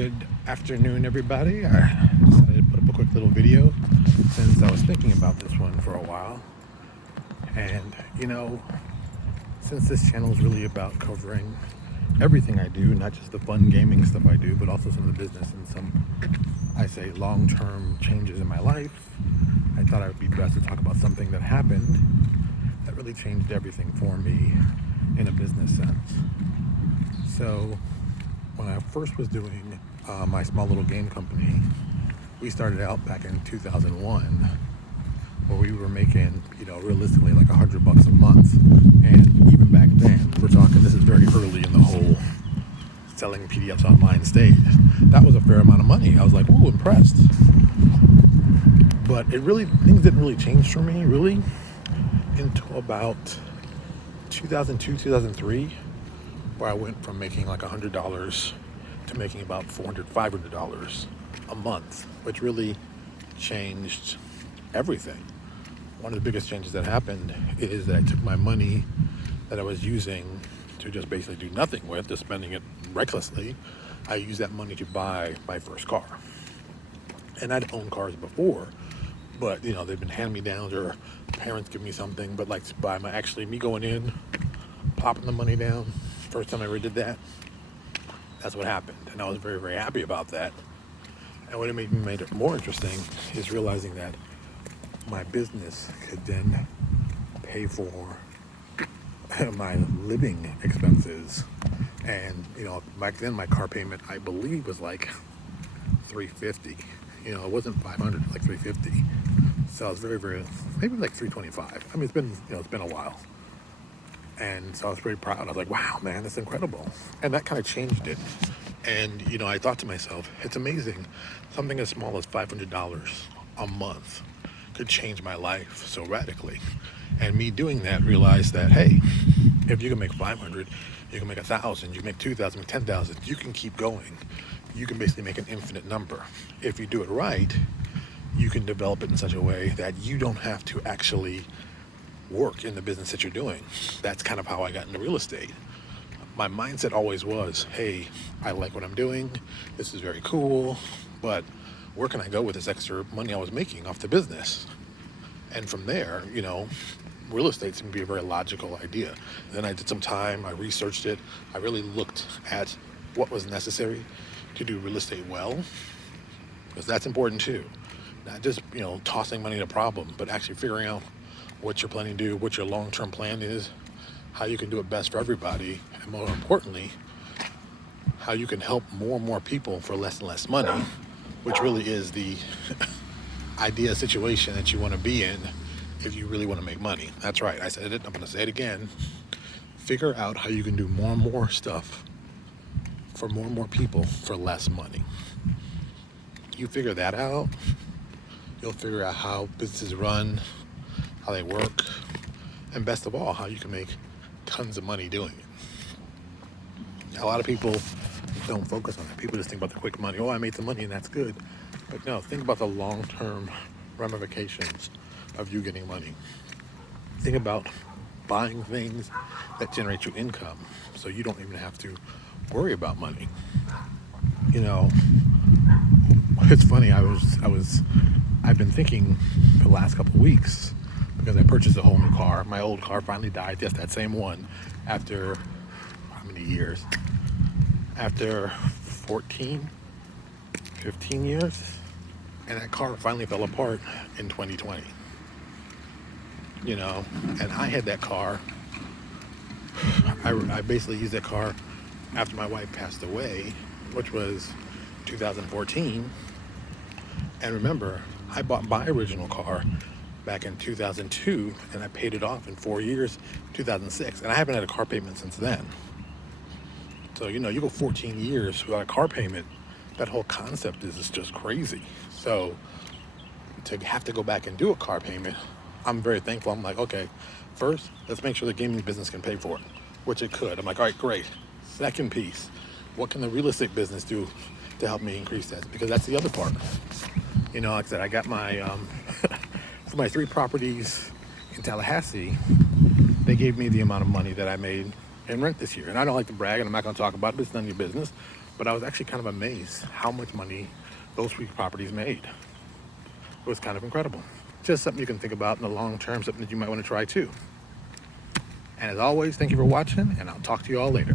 Good afternoon, everybody. I decided to put up a quick little video since I was thinking about this one for a while. And, since this channel is really about covering everything I do, not just the fun gaming stuff I do, but also some of the business and some, I say, long-term changes in my life, I thought it would be best to talk about something that happened that really changed everything for me in a business sense. So, when I first was doing my small little game company, we started out back in 2001, where we were making, realistically like $100 a month. And even back then, we're talking, this is very early in the whole selling PDFs online stage. That was a fair amount of money. I was like, ooh, impressed. But things didn't really change for me, really, until about 2002, 2003, where I went from making like $100 to making about $400, $500 a month, which really changed everything. One of the biggest changes that happened is that I took my money that I was using to just basically do nothing with, just spending it recklessly. I used that money to buy my first car. And I'd owned cars before, but they've been hand-me-downs or parents give me something, but like to buy me going in, plopping the money down. First time I ever did that, that's what happened. And I was very, very happy about that. And what made it more interesting is realizing that my business could then pay for my living expenses. And, back then my car payment, I believe, was like $350. It wasn't $500, like $350. So I was very, very, maybe like $325. I mean, it's been a while. And so I was pretty proud. I was like, wow, man, that's incredible. And that kind of changed it. And, I thought to myself, it's amazing. Something as small as $500 a month could change my life so radically. And me doing that, realized that, hey, if you can make 500, you can make 1,000, you can make 2,000, 10,000, you can keep going. You can basically make an infinite number. If you do it right, you can develop it in such a way that you don't have to actually work in the business that you're doing. That's kind of how I got into real estate. My mindset always was, hey, I like what I'm doing. This is very cool, but where can I go with this extra money I was making off the business? And from there, real estate seemed to be a very logical idea. Then I did some time, I researched it. I really looked at what was necessary to do real estate well, because that's important too. Not just, tossing money at a problem, but actually figuring out what you're planning to do, what your long-term plan is, how you can do it best for everybody, and more importantly, how you can help more and more people for less and less money, which really is the idea situation that you want to be in if you really want to make money. That's right, I said it, I'm going to say it again. Figure out how you can do more and more stuff for more and more people for less money. You figure that out, you'll figure out how businesses run, how they work, and best of all, how you can make tons of money doing it. A lot of people don't focus on that. People just think about the quick money. Oh, I made some money and that's good. But no, think about the long-term ramifications of you getting money. Think about buying things that generate you income so you don't even have to worry about money. It's funny, I've been thinking for the last couple of weeks, because I purchased a whole new car. My old car finally died, just that same one, after how many years? After 14, 15 years. And that car finally fell apart in 2020. And I had that car. I basically used that car after my wife passed away, which was 2014. And remember, I bought my original car back in 2002, and I paid it off in 4 years, 2006, and I haven't had a car payment since then. So, you go 14 years without a car payment, that whole concept is just crazy. So, to have to go back and do a car payment, I'm very thankful. I'm like, okay, first, let's make sure the gaming business can pay for it, which it could. I'm like, all right, great. Second piece, what can the real estate business do to help me increase that? Because that's the other part. Like I said, I got my for my 3 properties in Tallahassee, they gave me the amount of money that I made in rent this year. And I don't like to brag, and I'm not going to talk about it, but it's none of your business. But I was actually kind of amazed how much money those three properties made. It was kind of incredible. Just something you can think about in the long term, something that you might want to try too. And as always, thank you for watching, and I'll talk to you all later.